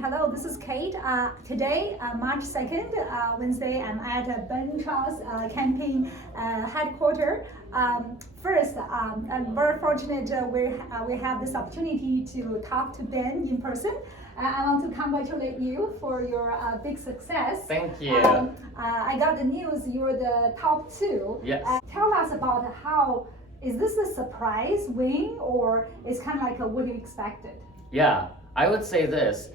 hello, this is Kate. Today, March 2nd, Wednesday, I'm at Ben Chou's campaign headquarters. First, I'm very fortunate we have this opportunity to talk to Ben in person. I want to congratulate you for your big success. Thank you. I got the news you're the top 2. Yes. Tell us about is this a surprise win or it's kind of like what you expected? Yeah, I would say this.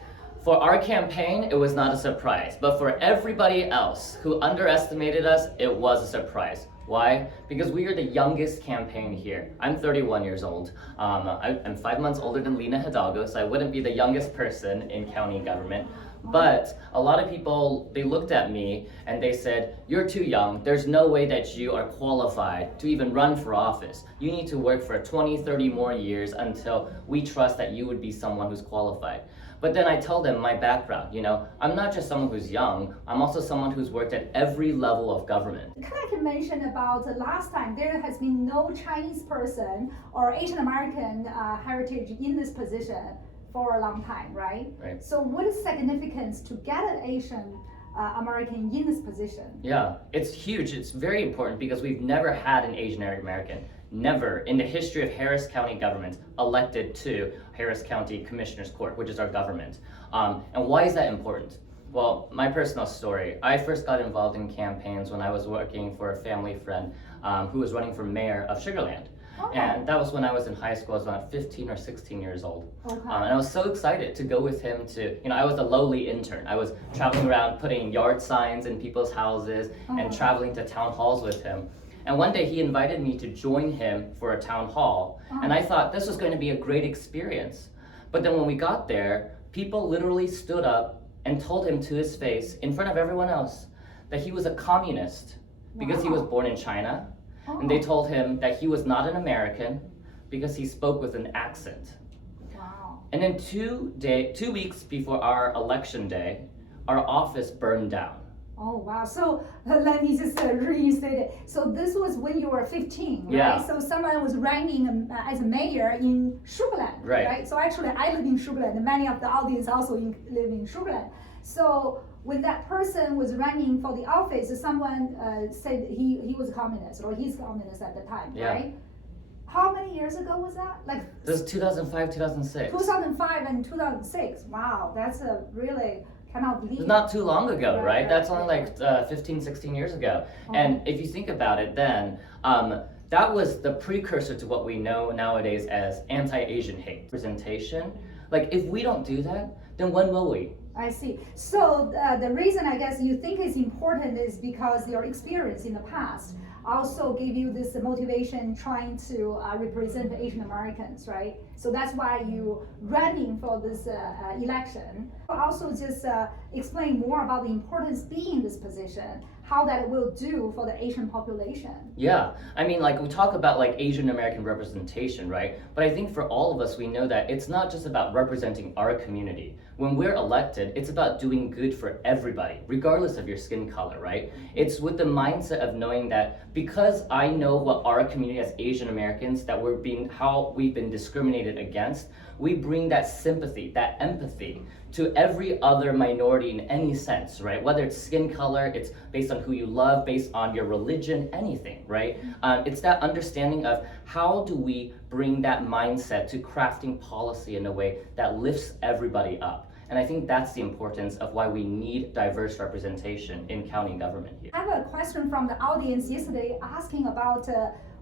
For our campaign, it was not a surprise. But for everybody else who underestimated us, it was a surprise. Why? Because we are the youngest campaign here. I'm 31 years old. I'm 5 months older than Lena Hidalgo, so I wouldn't be the youngest person in county government. But a lot of people, they looked at me and they said, you're too young. There's no way that you are qualified to even run for office. You need to work for 20, 30 more years until we trust that you would be someone who's qualified. But then I tell them my background, I'm not just someone who's young, I'm also someone who's worked at every level of government. Can I mention about last time, there has been no Chinese person or Asian American heritage in this position for a long time, right? Right. So what is significance to get an Asian American in this position? Yeah, it's huge. It's very important because we've never had an Asian American, never in the history of Harris County government elected to Harris County Commissioner's Court, which is our government. And why is that important? Well, my personal story, I first got involved in campaigns when I was working for a family friend who was running for mayor of Sugar Land. Okay. And that was when I was in high school. I was about 15 or 16 years old. Okay. And I was so excited to go with him to, I was a lowly intern. I was traveling around putting yard signs in people's houses and traveling to town halls with him. And one day he invited me to join him for a town hall. And I thought this was going to be a great experience. But then when we got there, people literally stood up and told him to his face, in front of everyone else, that he was a communist because he was born in China. And they told him that he was not an American because he spoke with an accent. Wow. And then 2 weeks before our election day, our office burned down. Oh, wow. So let me just reinstate it. So this was when you were 15, right? Yeah. So someone was running as a mayor in Sugar Land, right? So actually I live in Sugar Land, and many of the audience also live in Sugar Land. So when that person was running for the office, someone said he was a communist, or he's communist at the time, right? How many years ago was that? This is 2005, 2006. 2005 and 2006. Wow, that's a really cannot believe. It's not too long ago, right? That's only like 15, 16 years ago. And if you think about it then, that was the precursor to what we know nowadays as anti-Asian hate. Representation. Like if we don't do that, then when will we? I see. So the reason I guess you think is important is because your experience in the past also gave you this motivation trying to represent the Asian Americans, right? So that's why you running for this election. Also just explain more about the importance being in this position, how that will do for the Asian population. Yeah, I mean, like we talk about like Asian American representation, right? But I think for all of us, we know that it's not just about representing our community. When we're elected, it's about doing good for everybody, regardless of your skin color, right? It's with the mindset of knowing that because I know what our community as Asian Americans, that how we've been discriminated against, we bring that sympathy, that empathy to every other minority in any sense, right? Whether it's skin color, it's based on who you love, based on your religion, anything, right? It's that understanding of how do we bring that mindset to crafting policy in a way that lifts everybody up. And I think that's the importance of why we need diverse representation in county government here. I have a question from the audience yesterday asking about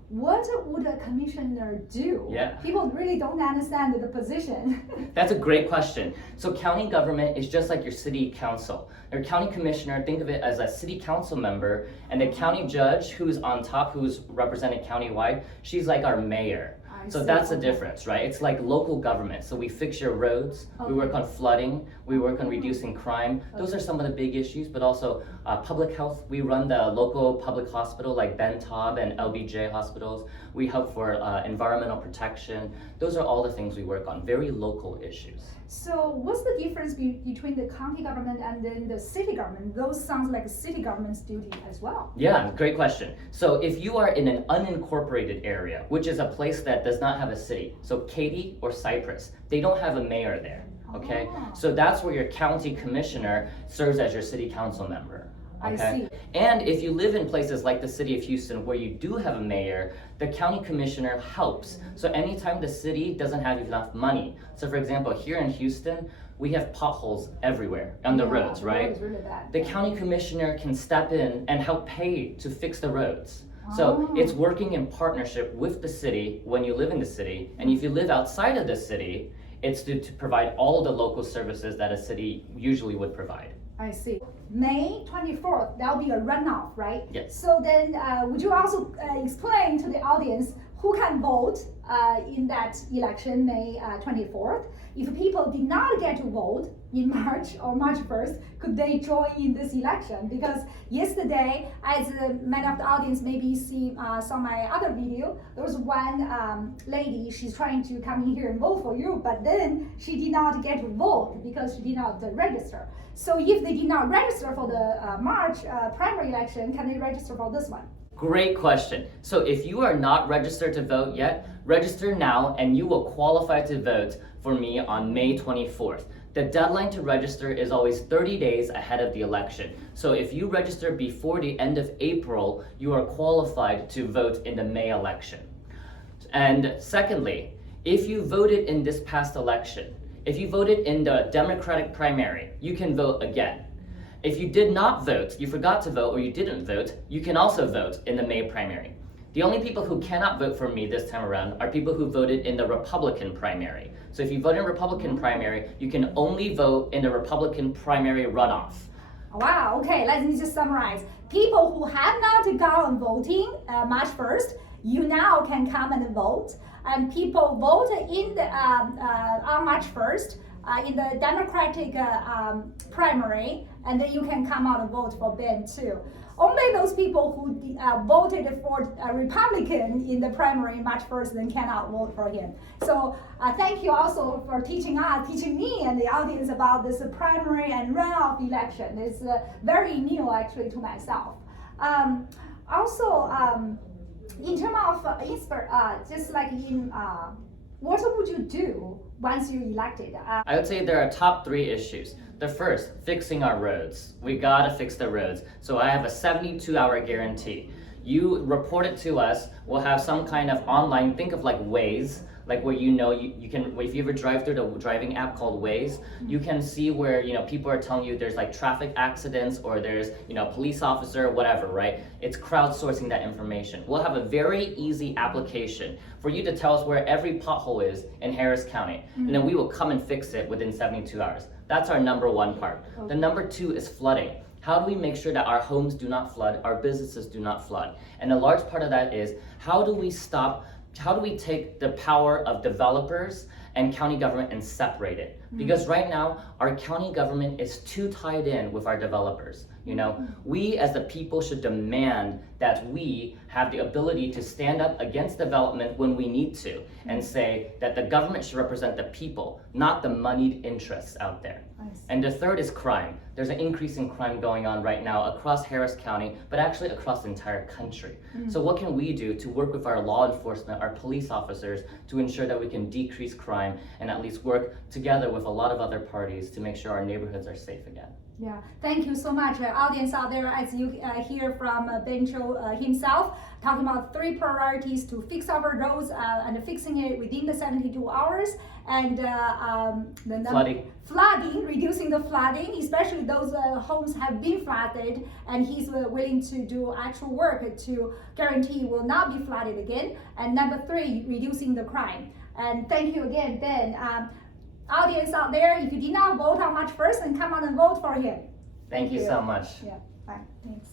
what would a commissioner do? Yeah. People really don't understand the position. That's a great question. So county government is just like your city council. Your county commissioner, think of it as a city council member, and the county judge who's on top, who's represented countywide, she's like our mayor. So that's the difference, right? It's like local government. So we fix your roads, we work on flooding, we work on reducing crime. Those are some of the big issues, but also public health. We run the local public hospital like Ben Taub and LBJ hospitals. We help for environmental protection. Those are all the things we work on, very local issues. So what's the difference between the county government and then the city government? Those sounds like city government's duty as well. Yeah, great question. So if you are in an unincorporated area, which is a place that does not have a city, so Katy or Cypress, they don't have a mayor there. Okay, Oh. so that's where your county commissioner serves as your city council member. I Okay, see. and if you live in places like the city of Houston where you do have a mayor, the county commissioner helps. So anytime the city doesn't have enough money, so for example, here in Houston, we have potholes everywhere on the roads, right? Roads really bad. The county commissioner can step in and help pay to fix the roads. So Oh. it's working in partnership with the city when you live in the city, and if you live outside of the city, it's to provide all the local services that a city usually would provide. I see. May 24th, that'll be a runoff, right? Yes. So then, would you also explain to the audience who can vote in that election, May 24th? If people did not get to vote in March or March 1st, could they join in this election? Because yesterday, as many of the audience maybe saw my other video, there was one lady, she's trying to come in here and vote for you, but then she did not get to vote because she did not register. So if they did not register for the March primary election, can they register for this one? Great question. So if you are not registered to vote yet, register now and you will qualify to vote for me on May 24th. The deadline to register is always 30 days ahead of the election. So if you register before the end of April, you are qualified to vote in the May election. And secondly, if you voted in this past election, if you voted in the Democratic primary, you can vote again. If you did not vote, you forgot to vote, or you didn't vote, you can also vote in the May primary. The only people who cannot vote for me this time around are people who voted in the Republican primary. So if you vote in Republican primary, you can only vote in the Republican primary runoff. Wow, okay, let me just summarize. People who have not gone voting March 1st, you now can come and vote. And people vote in the, on March 1st in the Democratic primary, and then you can come out and vote for Ben too. Only those people who voted for a Republican in the primary March 1st then cannot vote for him. So thank you also for teaching me and the audience about this primary and runoff election. It's very new actually to myself. In terms of just like in what would you do once you're elected? I would say there are top 3 issues. The first, fixing our roads. We gotta fix the roads. So I have a 72-hour guarantee. You report it to us, we'll have some kind of online, think of like Waze, like where you can, if you ever drive through the driving app called Waze, you can see where, people are telling you there's like traffic accidents or there's, police officer, whatever, right? It's crowdsourcing that information. We'll have a very easy application for you to tell us where every pothole is in Harris County, and then we will come and fix it within 72 hours. That's our number 1 part. The number 2 is flooding. How do we make sure that our homes do not flood, our businesses do not flood? And a large part of that is, how do we take the power of developers and county government and separate it? Because right now, our county government is too tied in with our developers. We as the people should demand that we have the ability to stand up against development when we need to, and say that the government should represent the people, not the moneyed interests out there. And the third is crime. There's an increase in crime going on right now across Harris County, but actually across the entire country. So what can we do to work with our law enforcement, our police officers, to ensure that we can decrease crime and at least work together with a lot of other parties to make sure our neighborhoods are safe again? Yeah, thank you so much, audience out there. As you hear from Ben Chou himself, talking about 3 priorities to fix our roads and fixing it within the 72 hours, and flooding, reducing the flooding, especially those homes have been flooded, and he's willing to do actual work to guarantee will not be flooded again. And number 3, reducing the crime. And thank you again, Ben. Audience out there, if you did not vote on March 1st, then come on and vote for him. Thank you so much. Yeah, bye. Thanks.